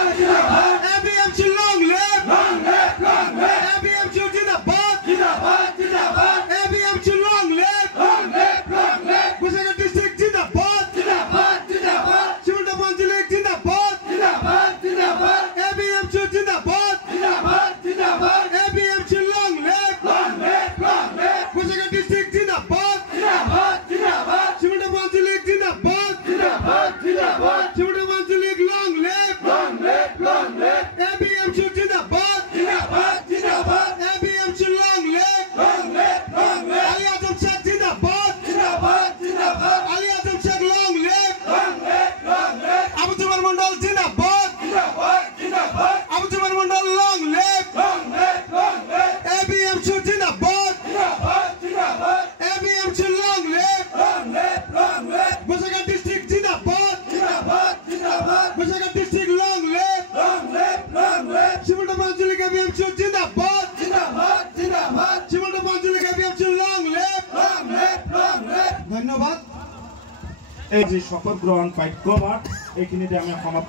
ABMC long live! ABMC Jindabad! ABMC long live! Gujarat district Jindabad! Civil Defence League Jindabad! ABMC Jindabad! ABMC long live! Gujarat district Jindabad! Civil Defence League Jindabad! Civil Defence League long live! ABMC Jindabad! ABMC long live! Ali Azam Sheikh Jindabad! Ali Azam Sheikh long live! Abu Jamal Mandal Jindabad! Abu Jamal Mandal long live! ABMC Jindabad! ABMC long live! Gujarat district Jindabad! Gujarat district long live! Civil Defence League ABMC Jindabad! Civil Defence League ABMC long live! ধন্যবাদ। এই যে শপথ গ্রহণ কার্যক্রম এইখিনিতে আমি সমাপ্ত